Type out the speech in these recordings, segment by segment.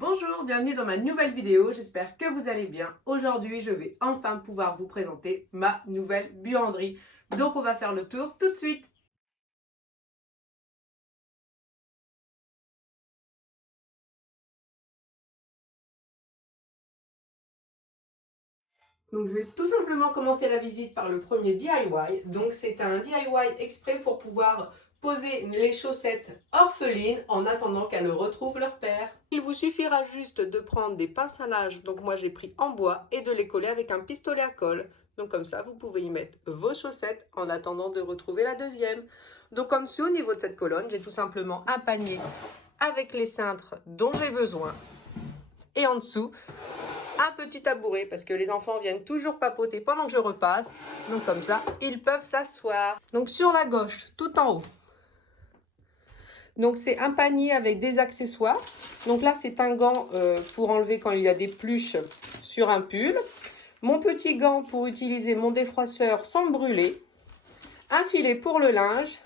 Bonjour, bienvenue dans ma nouvelle vidéo, j'espère que vous allez bien. Aujourd'hui, je vais enfin pouvoir vous présenter ma nouvelle buanderie. Donc on va faire le tour tout de suite. Donc je vais tout simplement commencer la visite par le premier DIY. Donc c'est un DIY exprès pour pouvoir poser les chaussettes orphelines en attendant qu'elles retrouvent leur père. Il vous suffira juste de prendre des pinces à linge, donc moi j'ai pris en bois, et de les coller avec un pistolet à colle. Donc comme ça, vous pouvez y mettre vos chaussettes en attendant de retrouver la deuxième. Donc comme ci, au niveau de cette colonne, j'ai tout simplement un panier avec les cintres dont j'ai besoin. Et en dessous, un petit tabouret parce que les enfants viennent toujours papoter pendant que je repasse. Donc comme ça, ils peuvent s'asseoir. Donc sur la gauche, tout en haut. Donc c'est un panier avec des accessoires. Donc là, c'est un gant pour enlever quand il y a des pluches sur un pull. Mon petit gant pour utiliser mon défroisseur sans me brûler. Un filet pour le linge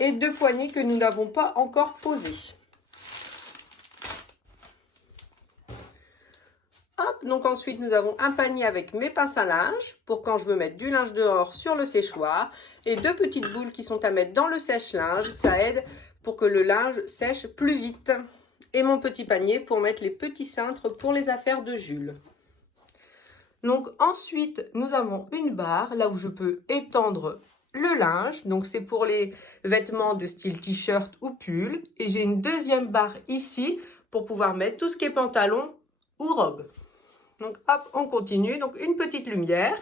et deux poignées que nous n'avons pas encore posées. Hop, donc ensuite nous avons un panier avec mes pinces à linge pour quand je veux mettre du linge dehors sur le séchoir et deux petites boules qui sont à mettre dans le sèche-linge, ça aide pour que le linge sèche plus vite. Et mon petit panier pour mettre les petits cintres pour les affaires de Jules. Donc ensuite nous avons une barre là où je peux étendre le linge, donc c'est pour les vêtements de style t-shirt ou pull, et j'ai une deuxième barre ici pour pouvoir mettre tout ce qui est pantalon ou robe. Donc hop, on continue. Donc une petite lumière,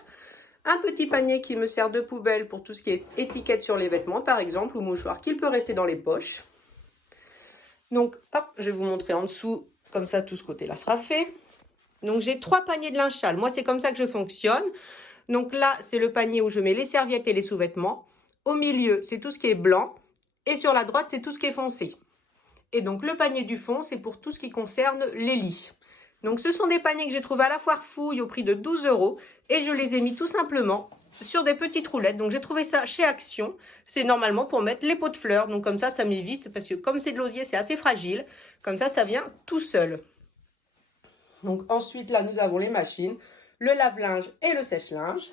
un petit panier qui me sert de poubelle pour tout ce qui est étiquette sur les vêtements par exemple, ou mouchoir qu'il peut rester dans les poches. Donc hop, je vais vous montrer en dessous, comme ça tout ce côté-là sera fait. Donc j'ai 3 paniers de linge sale, moi c'est comme ça que je fonctionne. Donc là c'est le panier où je mets les serviettes et les sous-vêtements. Au milieu c'est tout ce qui est blanc et sur la droite c'est tout ce qui est foncé. Et donc le panier du fond c'est pour tout ce qui concerne les lits. Donc ce sont des paniers que j'ai trouvés à la foire fouille au prix de 12 € et je les ai mis tout simplement sur des petites roulettes. Donc j'ai trouvé ça chez Action. C'est normalement pour mettre les pots de fleurs. Donc comme ça m'évite, parce que comme c'est de l'osier, c'est assez fragile. Comme ça vient tout seul. Donc ensuite là nous avons les machines, le lave-linge et le sèche-linge.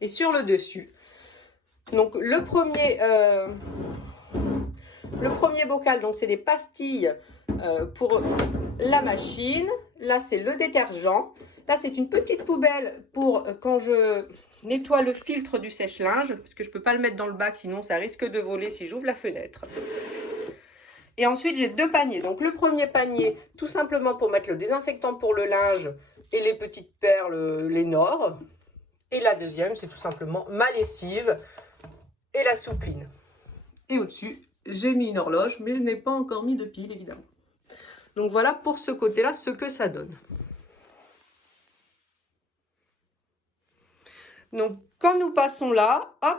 Et sur le dessus, donc le premier bocal, donc c'est des pastilles pour la machine. Là, c'est le détergent. Là, c'est une petite poubelle pour quand je nettoie le filtre du sèche-linge, parce que je ne peux pas le mettre dans le bac, sinon ça risque de voler si j'ouvre la fenêtre. Et ensuite, j'ai 2 paniers. Donc, le premier panier, tout simplement pour mettre le désinfectant pour le linge et les petites perles, les Nord. Et la deuxième, c'est tout simplement ma lessive et la soupline. Et au-dessus, j'ai mis une horloge, mais je n'ai pas encore mis de pile, évidemment. Donc voilà pour ce côté-là, ce que ça donne. Donc quand nous passons là, hop,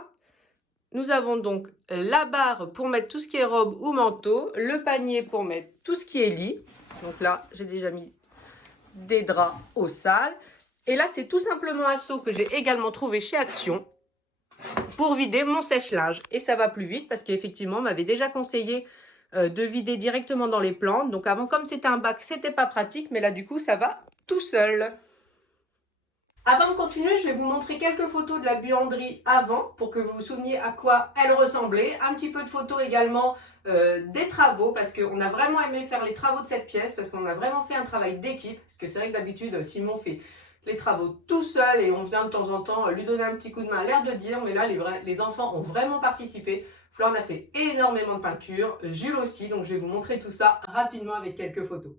nous avons donc la barre pour mettre tout ce qui est robe ou manteau, le panier pour mettre tout ce qui est lit. Donc là, j'ai déjà mis des draps au sale. Et là, c'est tout simplement un seau que j'ai également trouvé chez Action pour vider mon sèche-linge. Et ça va plus vite parce qu'effectivement, on m'avait déjà conseillé de vider directement dans les plantes. Donc avant, comme c'était un bac, c'était pas pratique, mais là, du coup, ça va tout seul. Avant de continuer, je vais vous montrer quelques photos de la buanderie avant pour que vous vous souveniez à quoi elle ressemblait. Un petit peu de photos également des travaux parce qu'on a vraiment aimé faire les travaux de cette pièce parce qu'on a vraiment fait un travail d'équipe. Parce que c'est vrai que d'habitude, Simon fait les travaux tout seul et on vient de temps en temps lui donner un petit coup de main, l'air de dire. Mais là, les enfants ont vraiment participé. Florian a fait énormément de peinture, Jules aussi. Donc je vais vous montrer tout ça rapidement avec quelques photos.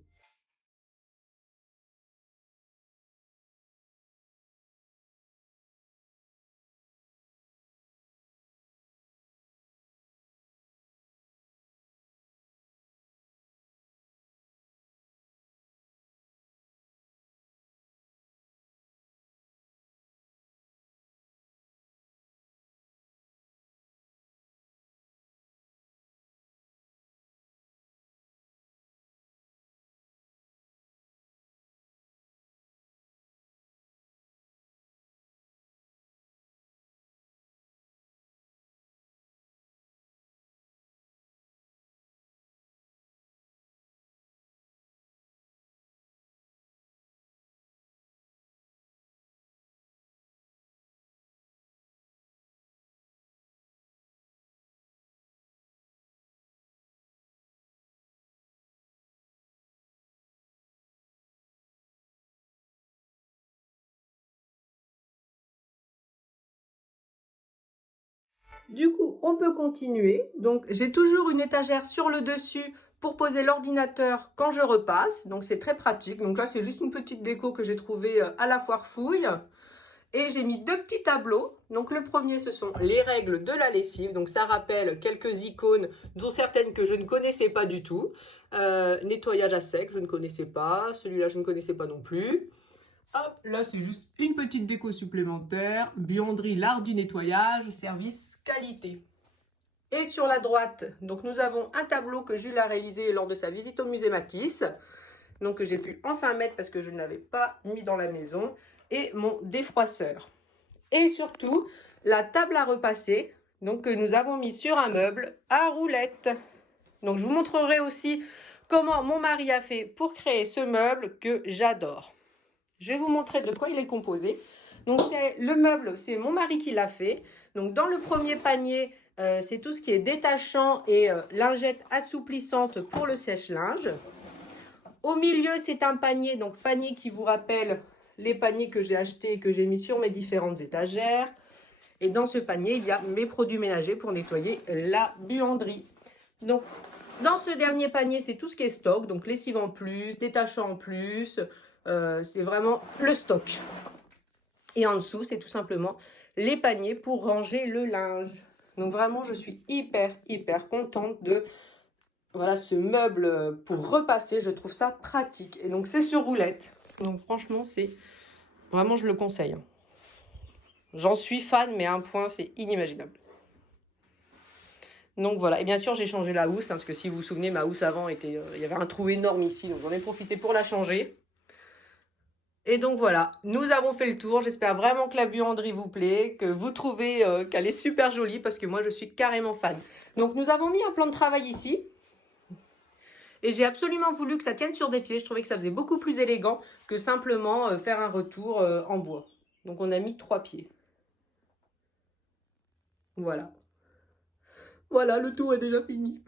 Du coup, on peut continuer. Donc, j'ai toujours une étagère sur le dessus pour poser l'ordinateur quand je repasse. Donc, c'est très pratique. Donc là, c'est juste une petite déco que j'ai trouvée à la foire fouille. Et j'ai mis deux petits tableaux. Donc, le premier, ce sont les règles de la lessive. Donc, ça rappelle quelques icônes, dont certaines que je ne connaissais pas du tout. Nettoyage à sec, je ne connaissais pas. Celui-là, je ne connaissais pas non plus. Hop, là c'est juste une petite déco supplémentaire. Buanderie, l'art du nettoyage, service qualité. Et sur la droite, donc nous avons un tableau que Jules a réalisé lors de sa visite au musée Matisse. Donc que j'ai pu enfin mettre parce que je ne l'avais pas mis dans la maison. Et mon défroisseur. Et surtout, la table à repasser, donc que nous avons mis sur un meuble à roulettes. Donc je vous montrerai aussi comment mon mari a fait pour créer ce meuble que j'adore. Je vais vous montrer de quoi il est composé. Donc le meuble, c'est mon mari qui l'a fait. Donc dans le premier panier, c'est tout ce qui est détachant et lingette assouplissante pour le sèche-linge. Au milieu, c'est un panier, donc panier qui vous rappelle les paniers que j'ai achetés et que j'ai mis sur mes différentes étagères. Et dans ce panier, il y a mes produits ménagers pour nettoyer la buanderie. Donc dans ce dernier panier, c'est tout ce qui est stock, donc lessive en plus, détachant en plus. C'est vraiment le stock. Et en dessous, c'est tout simplement les paniers pour ranger le linge. Donc vraiment, je suis hyper contente de voilà, ce meuble pour repasser. Je trouve ça pratique. Et donc, c'est sur roulette. Donc franchement, c'est vraiment, je le conseille. J'en suis fan, mais à un point, c'est inimaginable. Donc voilà, et bien sûr j'ai changé la housse, parce que si vous vous souvenez, ma housse avant, il y avait un trou énorme ici, donc j'en ai profité pour la changer. Et donc voilà, nous avons fait le tour. J'espère vraiment que la buanderie vous plaît, que vous trouvez qu'elle est super jolie, parce que moi je suis carrément fan. Donc nous avons mis un plan de travail ici. Et j'ai absolument voulu que ça tienne sur des pieds. Je trouvais que ça faisait beaucoup plus élégant que simplement faire un retour en bois. Donc on a mis 3 pieds. Voilà. Voilà, le tour est déjà fini.